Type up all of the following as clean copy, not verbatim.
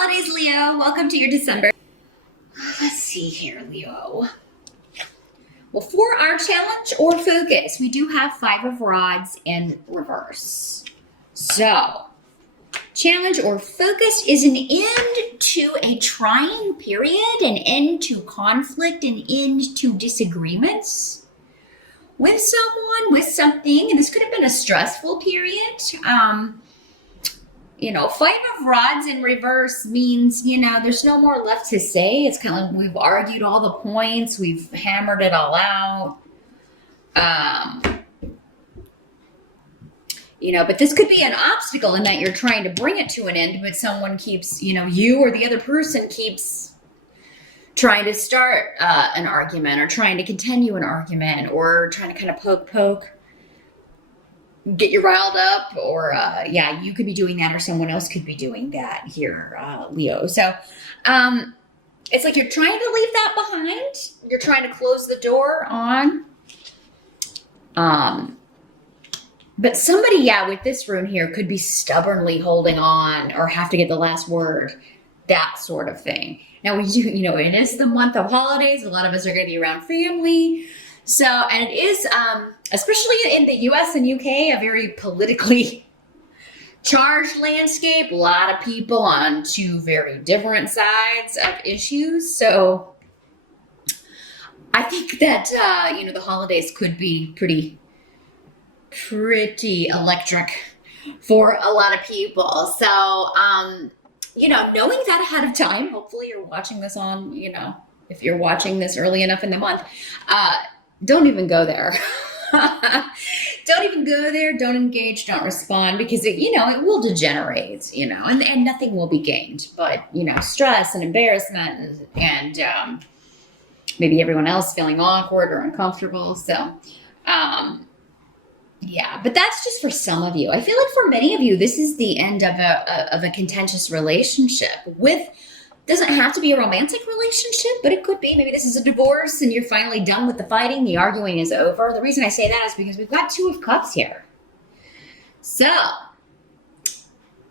holidays, Leo. Welcome to your December. Let's see here, Leo. Well, for our challenge or focus, we do have 5 of rods in reverse. So, challenge or focus is an end to a trying period, an end to conflict, an end to disagreements with someone, with something. And this could have been a stressful period. 5 of rods in reverse means, there's no more left to say. It's kind of like we've argued all the points. We've hammered it all out. But this could be an obstacle in that you're trying to bring it to an end, but someone keeps, you or the other person keeps trying to start an argument or trying to continue an argument or trying to kind of poke, get you riled up, or you could be doing that, or someone else could be doing that here, Leo. So it's like you're trying to leave that behind. You're trying to close the door on. But somebody, with this rune here could be stubbornly holding on or have to get the last word, that sort of thing. Now we do, it is the month of holidays. A lot of us are going to be around family. So, and it is, especially in the US and UK, a very politically charged landscape. A lot of people on 2 very different sides of issues. So I think that, the holidays could be pretty electric for a lot of people. So, knowing that ahead of time, hopefully you're watching this on, if you're watching this early enough in the month, don't even go there. Don't even go there. Don't engage. Don't respond, because it will degenerate, and nothing will be gained. But, stress and embarrassment and maybe everyone else feeling awkward or uncomfortable. So, but that's just for some of you. I feel like for many of you, this is the end of a contentious relationship doesn't have to be a romantic relationship, but it could be. Maybe this is a divorce and you're finally done with the fighting. The arguing is over. The reason I say that is because we've got 2 of Cups here. So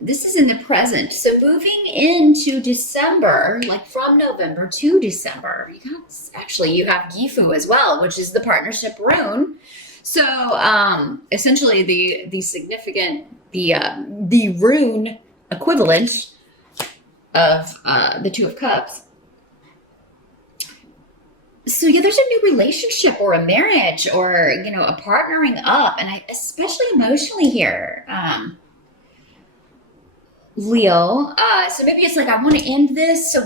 this is in the present. So moving into December, like from November to December, you have Gifu as well, which is the partnership rune. So essentially the significant, the rune equivalent of the 2 of Cups. So there's a new relationship or a marriage or, a partnering up. And especially emotionally here, Leo. So maybe it's like, I want to end this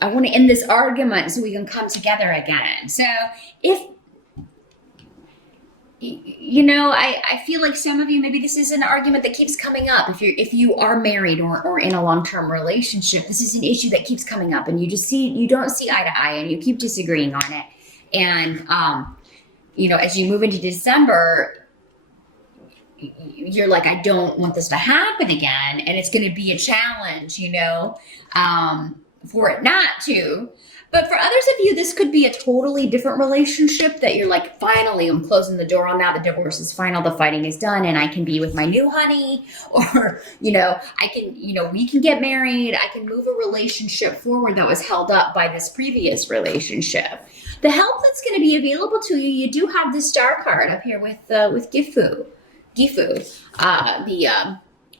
I want to end this argument so we can come together again. So if, I feel like some of you, maybe this is an argument that keeps coming up. If you are married or in a long-term relationship, this is an issue that keeps coming up, and you don't see eye to eye, and you keep disagreeing on it. And as you move into December, you're like, I don't want this to happen again, and it's going to be a challenge, for it not to. But for others of you, this could be a totally different relationship that you're like, finally, I'm closing the door on that. The divorce is final. The fighting is done. And I can be with my new honey, or, I can, we can get married. I can move a relationship forward that was held up by this previous relationship. The help that's going to be available to you, you do have the Star card up here with Gifu,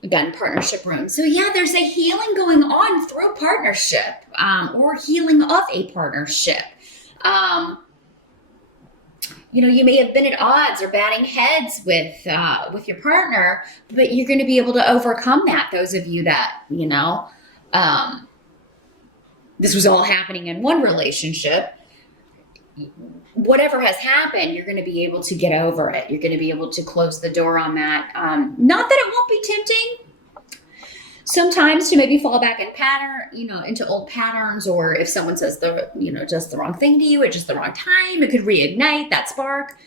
again, partnership rune. So there's a healing going on through partnership, or healing of a partnership. You may have been at odds or batting heads with your partner, but you're going to be able to overcome that. Those of you that, this was all happening in one relationship, whatever has happened, you're going to be able to get over it. You're going to be able to close the door on that. Not that it won't be tempting sometimes to maybe fall back into old patterns, or if someone says just the wrong thing to you at just the wrong time, it could reignite that spark.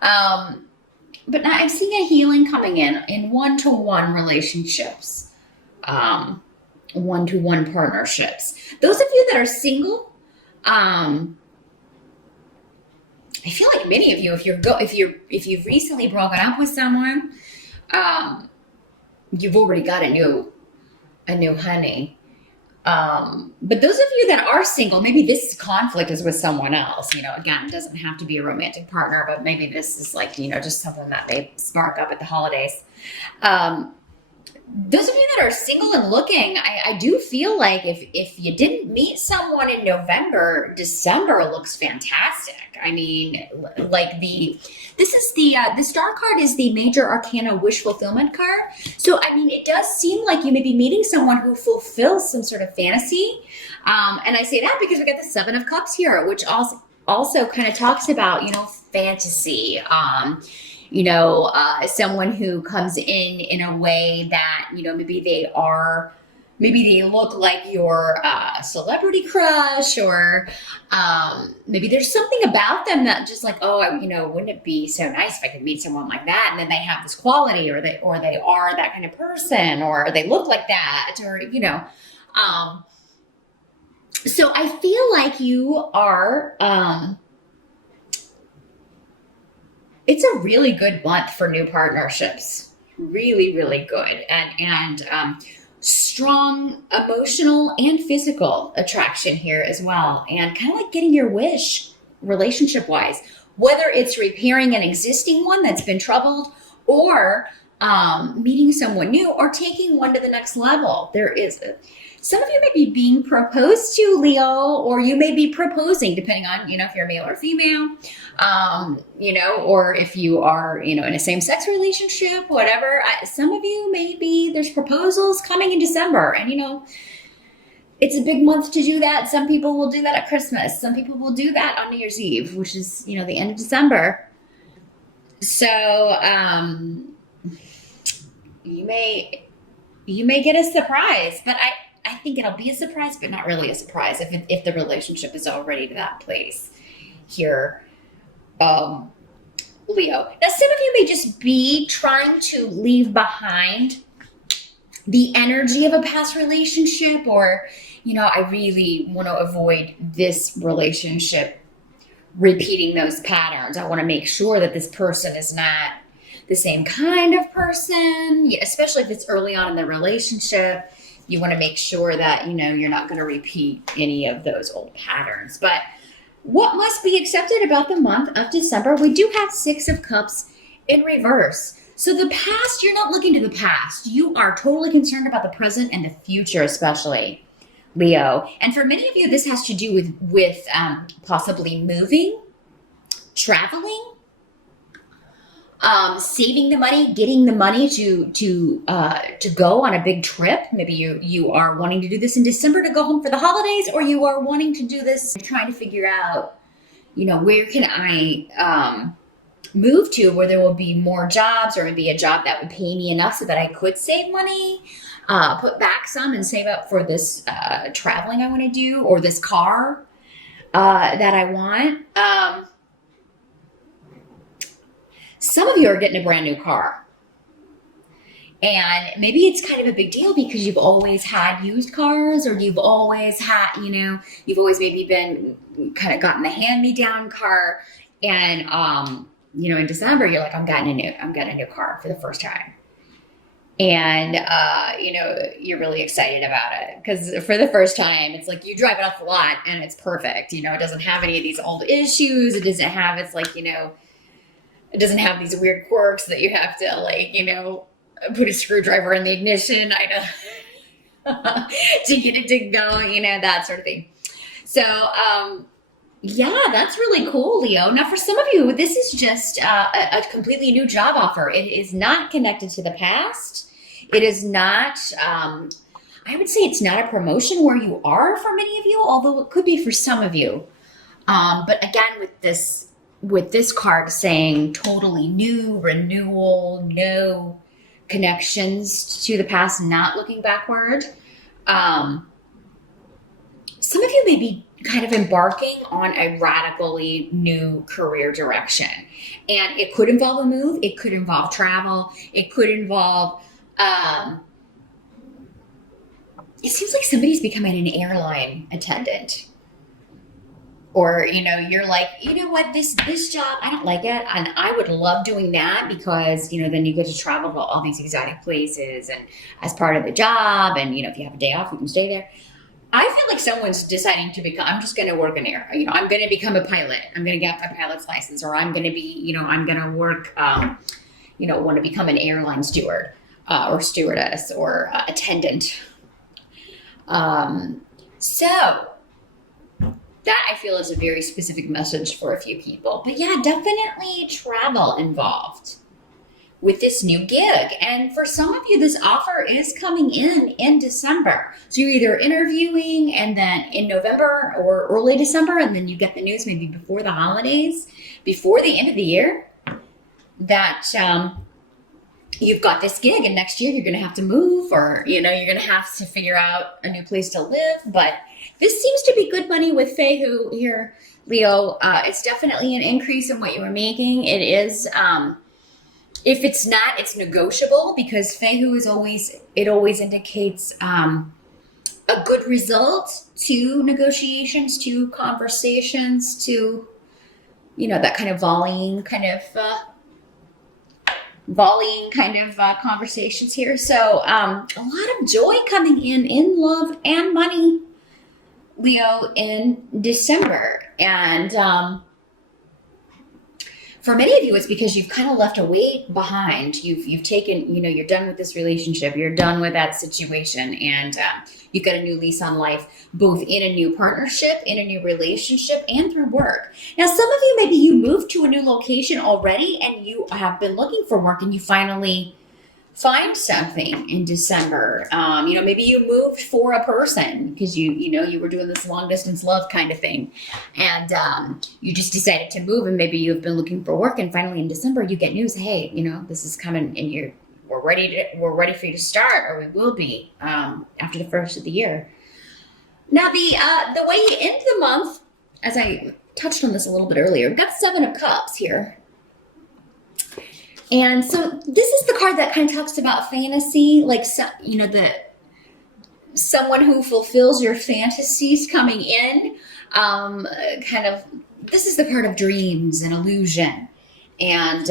But now I'm seeing a healing coming in one-to-one relationships, one-to-one partnerships. Those of you that are single, I feel like many of you, if you've recently broken up with someone, you've already got a a new honey. But those of you that are single, maybe this conflict is with someone else. Again, it doesn't have to be a romantic partner, but maybe this is like, just something that may spark up at the holidays. Those of you that are single and looking, I do feel like if you didn't meet someone in November, December looks fantastic. I mean, like the star card is the major arcana wish fulfillment card. So, I mean, it does seem like you may be meeting someone who fulfills some sort of fantasy. And I say that because we got the Seven of Cups here, which also kind of talks about, fantasy. Someone who comes in a way that, maybe they look like your celebrity crush, or maybe there's something about them that just like, wouldn't it be so nice if I could meet someone like that? And then they have this quality, or they are that kind of person, or they look like that, or, so I feel like you are, it's a really good month for new partnerships. Really, really good. And strong emotional and physical attraction here as well. And kind of like getting your wish relationship-wise, whether it's repairing an existing one that's been troubled, or meeting someone new, or taking one to the next level. Some of you may be being proposed to, Leo, or you may be proposing, depending on, if you're male or female, or if you are, in a same-sex relationship, whatever. Some of you, maybe there's proposals coming in December, and, it's a big month to do that. Some people will do that at Christmas. Some people will do that on New Year's Eve, which is, the end of December. So, you may get a surprise, but I think it'll be a surprise, but not really a surprise if the relationship is already to that place here, Leo. Now, some of you may just be trying to leave behind the energy of a past relationship, or, I really want to avoid this relationship repeating those patterns. I want to make sure that this person is not the same kind of person, especially if it's early on in the relationship. You want to make sure that, you're not going to repeat any of those old patterns. But what must be accepted about the month of December? We do have Six of Cups in reverse. So the past, you're not looking to the past. You are totally concerned about the present and the future, especially, Leo. And for many of you, this has to do with possibly moving, traveling, saving the money, getting the money to go on a big trip. Maybe you are wanting to do this in December to go home for the holidays, or you are wanting to do this trying to figure out, where can I move to where there will be more jobs, or maybe a job that would pay me enough so that I could save money, put back some and save up for this traveling I want to do, or this car that I want. Some of you are getting a brand new car, and maybe it's kind of a big deal because you've always had used cars, or you've always had, you've always maybe been kind of gotten the hand-me-down car, and in December you're like, I'm getting a new car for the first time, and you're really excited about it because for the first time it's like you drive it off the lot and it's perfect. It doesn't have any of these old issues. It doesn't have it doesn't have these weird quirks that you have to put a screwdriver in the ignition to get it to go, that sort of thing. So, that's really cool, Leo. Now, for some of you, this is just a completely new job offer. It is not connected to the past. It is not, I would say it's not a promotion where you are for many of you, although it could be for some of you. But again, with this card saying totally new, renewal, no connections to the past, not looking backward. Some of you may be kind of embarking on a radically new career direction. And it could involve a move. It could involve travel. It could involve, it seems like somebody's becoming an airline attendant. Or, you're like, you know what, this job, I don't like it. And I would love doing that because, then you get to travel to all these exotic places and as part of the job. And, if you have a day off, you can stay there. I feel like someone's deciding to become, I'm just going to work in air. I'm going to become a pilot. I'm going to get my pilot's license, or I'm going to be, I'm going to work, want to become an airline steward or stewardess or attendant. So that I feel is a very specific message for a few people. But yeah, definitely travel involved with this new gig. And for some of you, this offer is coming in December. So you're either interviewing and then in November or early December, and then you get the news maybe before the holidays, before the end of the year, that you've got this gig, and next year you're going to have to move, or, you're going to have to figure out a new place to live. But this seems to be good money with Fehu here, Leo. It's definitely an increase in what you were making. It is, if it's not, it's negotiable, because Fehu is always indicates a good result to negotiations, to conversations, to, that kind of volleying kind of conversations here. So a lot of joy coming in love and money, Leo, in December. And for many of you, it's because you've kind of left a weight behind. You've taken, you're done with this relationship. You're done with that situation. And you've got a new lease on life, both in a new partnership, in a new relationship, and through work. Now, some of you, maybe you moved to a new location already and you have been looking for work and you finally find something in December. Maybe you moved for a person because you were doing this long distance love kind of thing, and you just decided to move, and maybe you've been looking for work, and finally in December you get news. Hey, this is coming, and we're ready for you to start, or we will be after the first of the year. Now the way you end the month, as I touched on this a little bit earlier, we've got 7 of Cups here. And so this is the card that kind of talks about fantasy, like, someone who fulfills your fantasies coming in. This is the card of dreams and illusion. And,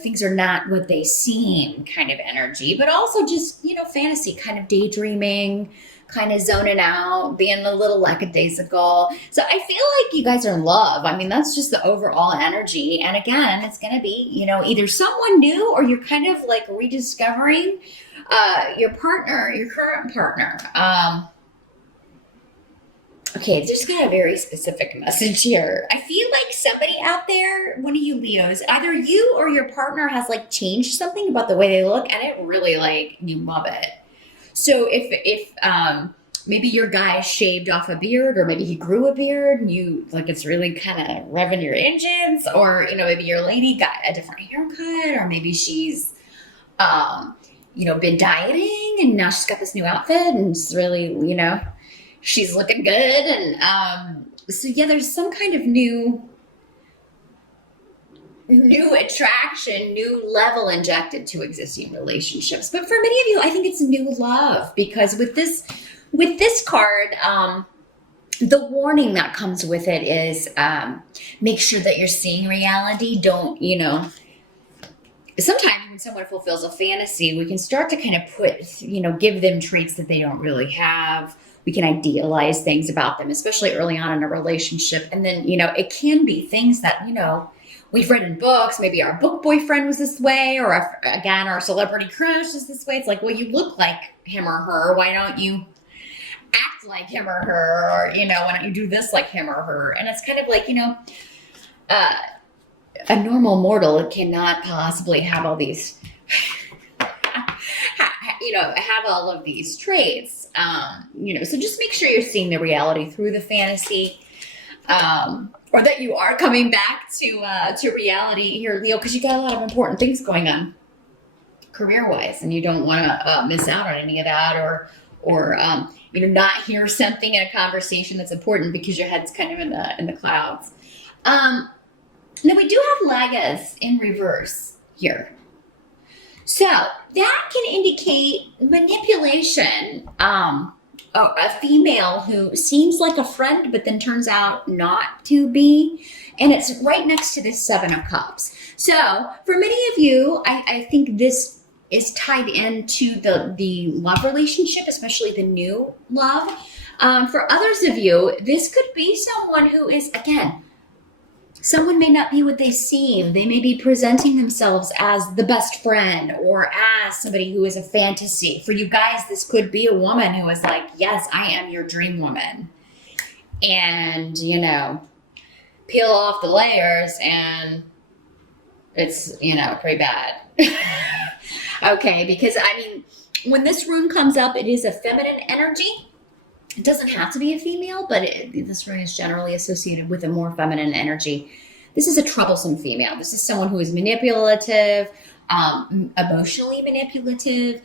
things are not what they seem kind of energy, but also just, fantasy, kind of daydreaming, kind of zoning out, being a little lackadaisical. So I feel like you guys are in love. I mean, that's just the overall energy. And again, it's going to be, either someone new, or you're kind of like rediscovering your partner, your current partner. Okay, just got a very specific message here. I feel like somebody out there, one of you Leos, either you or your partner has like changed something about the way they look, and it really you love it. So if maybe your guy shaved off a beard, or maybe he grew a beard and you it's really kind of revving your engines, or maybe your lady got a different haircut, or maybe she's been dieting and now she's got this new outfit and it's really she's looking good. And so yeah, there's some kind of new attraction, new level injected to existing relationships. But for many of you, I think it's new love, because with this card, the warning that comes with it is make sure that you're seeing reality. Don't, sometimes when someone fulfills a fantasy, we can start to kind of put, give them traits that they don't really have. We can idealize things about them, especially early on in a relationship. And then, it can be things that, we've read in books. Maybe our book boyfriend was this way, or our celebrity crush is this way. It's like, well, you look like him or her. Why don't you act like him or her? Or, why don't you do this like him or her? And it's kind of like, a normal mortal cannot possibly have all these, have all of these traits. So just make sure you're seeing the reality through the fantasy. Or that you are coming back to reality here, Leo, because you got a lot of important things going on career-wise, and you don't want to miss out on any of that, or not hear something in a conversation that's important because your head's kind of in the clouds. Now we do have Lagas in reverse here, so that can indicate manipulation a female who seems like a friend, but then turns out not to be. And it's right next to this Seven of Cups. So for many of you, I think this is tied into the love relationship, especially the new love. For others of you, this could be someone who is, again, someone may not be what they seem. They may be presenting themselves as the best friend or as somebody who is a fantasy. For you guys, this could be a woman who is like, yes, I am your dream woman. And, you know, peel off the layers and it's, you know, pretty bad. Okay, because I mean, when this rune comes up, it is a feminine energy. It doesn't have to be a female, but this rune is generally associated with a more feminine energy. This is a troublesome female. This is someone who is manipulative, emotionally manipulative.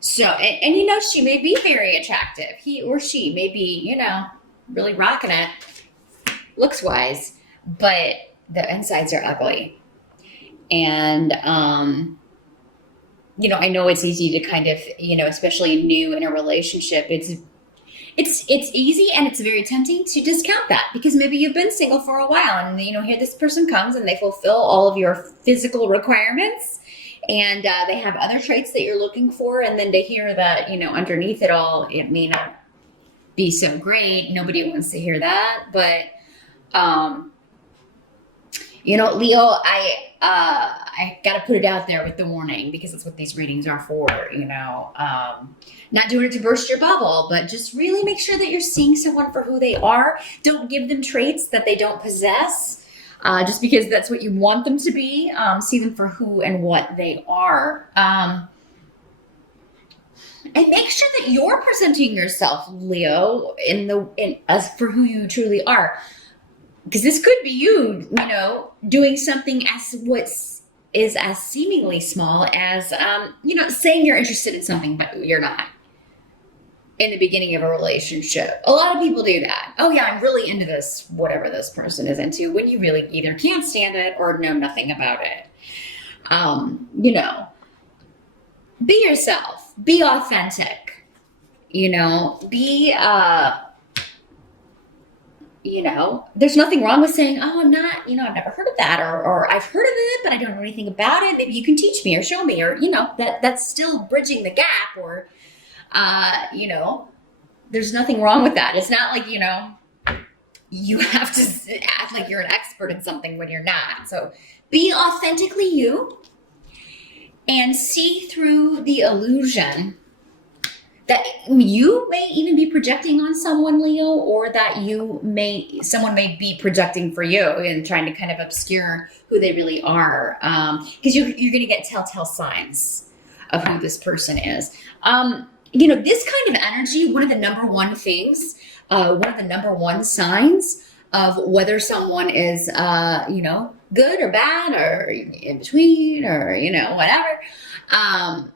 So, and you know, she may be very attractive. He or she may be, you know, really rocking it looks wise, but the insides are ugly. And, you know, I know it's easy to kind of, you know, especially new in a relationship, it's easy and it's very tempting to discount that because maybe you've been single for a while and, you know, here this person comes and they fulfill all of your physical requirements and they have other traits that you're looking for. And then to hear that, you know, underneath it all, it may not be so great. Nobody wants to hear that. But, you know, Leo, I got to put it out there with the warning because that's what these readings are for, you know, not doing it to burst your bubble, but just really make sure that you're seeing someone for who they are. Don't give them traits that they don't possess, just because that's what you want them to be. See them for who and what they are. And make sure that you're presenting yourself, Leo, as for who you truly are. Because this could be you, you know, doing something is as seemingly small as, you know, saying you're interested in something, but you're not in the beginning of a relationship. A lot of people do that. Oh yeah, I'm really into this, whatever this person is into, when you really either can't stand it or know nothing about it. You know, be yourself, be authentic, you know, you know, there's nothing wrong with saying, oh, I'm not, you know, I've never heard of that, or I've heard of it, but I don't know anything about it. Maybe you can teach me or show me, or, you know, that's still bridging the gap, or, you know, there's nothing wrong with that. It's not like, you know, you have to act like you're an expert in something when you're not. So be authentically you and see through the illusion that you may even be projecting on someone, Leo, or that someone may be projecting for you and trying to kind of obscure who they really are. Because you're going to get telltale signs of who this person is. You know, this kind of energy, one of the number one things, one of the number one signs of whether someone is, you know, good or bad or in between or, you know, whatever.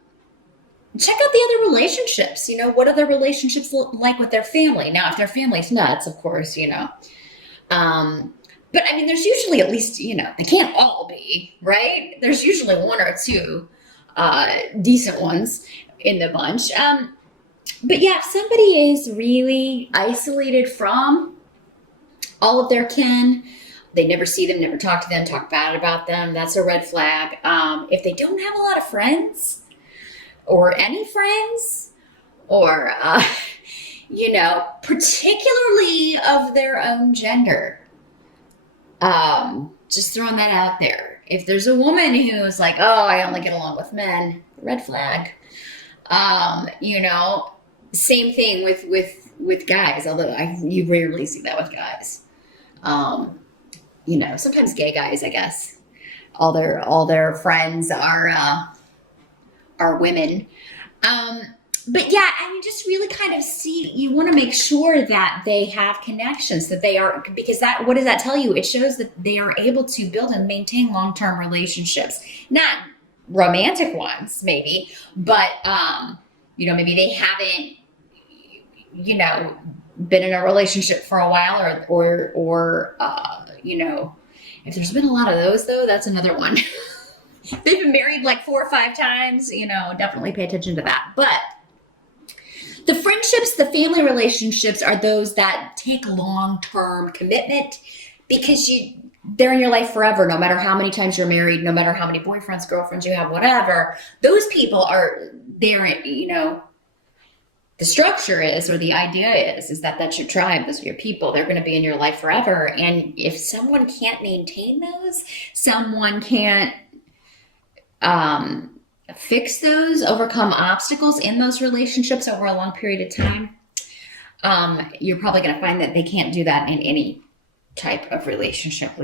Check out the other relationships. You know, what are their relationships like with their family? Now, if their family's nuts, of course, you know. But I mean, there's usually at least, you know, they can't all be, right? There's usually one or two decent ones in the bunch. But yeah, if somebody is really isolated from all of their kin, they never see them, never talk to them, talk bad about them, that's a red flag. If they don't have a lot of friends, or any friends, or, you know, particularly of their own gender. Just throwing that out there. If there's a woman who's like, oh, I only get along with men, red flag. You know, same thing with guys, although you rarely see that with guys. You know, sometimes gay guys, I guess, all their friends are women. But yeah, I mean, just really kind of see, you want to make sure that they have connections, that they are, because what does that tell you? It shows that they are able to build and maintain long-term relationships, not romantic ones maybe, but, you know, maybe they haven't, you know, been in a relationship for a while or you know, if there's been a lot of those though, that's another one. They've been married like 4 or 5 times, you know, definitely pay attention to that. But The friendships, the family relationships are those that take long-term commitment because they're in your life forever, no matter how many times you're married, no matter how many boyfriends, girlfriends you have, whatever. Those people are there, the structure is, or the idea is that that's your tribe, those are your people. They're going to be in your life forever. And if someone can't maintain those, someone can't fix those, overcome obstacles in those relationships over a long period of time, you're probably going to find that they can't do that in any type of relationship